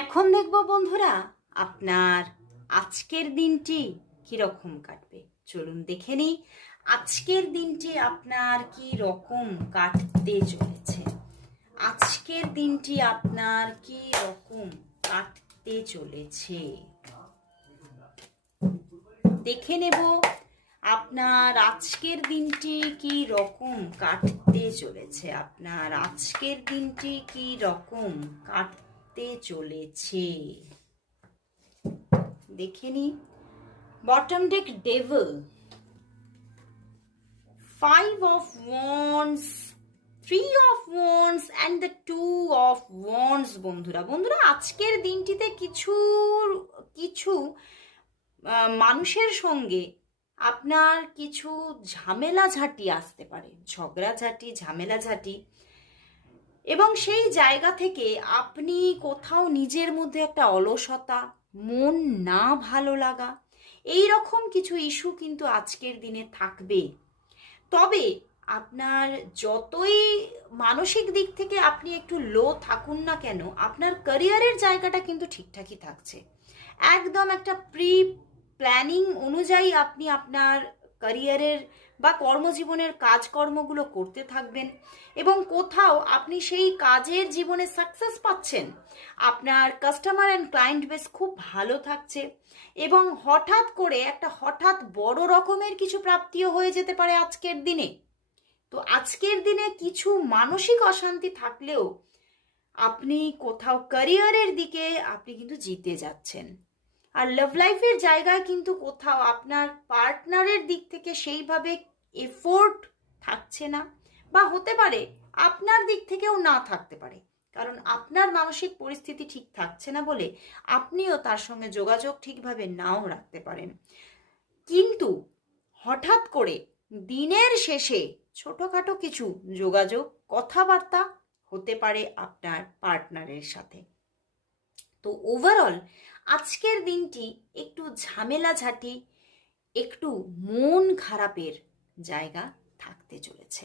এখন দেখব বন্ধুরা আপনার আজকের দিনটি কিরকম কাটবে। চলুন দেখে নিই আজকের দিনটি আপনার কি রকম কাটতে চলেছে। আজকের দিনটি আপনার কি রকম কাটতে চলেছে দেখে নেব। আপনার আজকের দিনটি কি রকম কাটতে চলেছে, আপনার আজকের দিনটি কি রকম কাটতে চলেছে দেখে নি। Bottom day devil, 5 of wands, 3 of wands and the 2 of wands। বন্ধুরা আজকের দিনটিতে কিছু মানুষের সঙ্গে আপনার কিছু ঝামেলাঝাটি আসতে পারে, ঝগড়াঝাটি, ঝামেলাঝাটি, এবং সেই জায়গা থেকে আপনি কোথাও নিজের মধ্যে একটা অলসতা, মন না ভালো লাগা, এই রকম কিছু ইস্যু কিন্তু আজকের দিনে থাকবে। তবে আপনার যতই মানসিক দিক থেকে আপনি একটু লো থাকুন না কেন, আপনার ক্যারিয়ারের জায়গাটা কিন্তু ঠিকঠাকই থাকছে। একদম একটা প্ল্যানিং অনুযায়ী আপনি আপনার ক্যারিয়ারের বা কর্মজীবনের কাজকর্মগুলো করতে থাকবেন এবং কোথাও আপনি সেই কাজের জীবনে সাকসেস পাচ্ছেন। আপনার কাস্টমার অ্যান্ড ক্লায়েন্ট বেস খুব ভালো থাকছে এবং হঠাৎ বড় রকমের কিছু প্রাপ্তিও হয়ে যেতে পারে আজকের দিনে। তো আজকের দিনে কিছু মানসিক অশান্তি থাকলেও আপনি কোথাও ক্যারিয়ারের দিকে আপনি কিন্তু জিতে যাচ্ছেন। আর লাভ লাইফের জায়গায় কিন্তু কোথাও আপনার পার্টনারের দিক থেকে সেইভাবে এফোর্ট থাকছে না, বা হতে পারে আপনার দিক থেকেও না থাকতে পারে, কারণ আপনার মানসিক পরিস্থিতি ঠিক থাকছে না বলে আপনিও তার সঙ্গে যোগাযোগ ঠিকভাবে নাও রাখতে পারেন। কিন্তু হঠাৎ করে দিনের শেষে ছোটখাটো কিছু যোগাযোগ, কথাবার্তা হতে পারে আপনার পার্টনারের সাথে। তো ওভারঅল আজকের দিনটি একটু ঝামেলাঝাটি, একটু মন খারাপের জায়গা থাকতে চলেছে।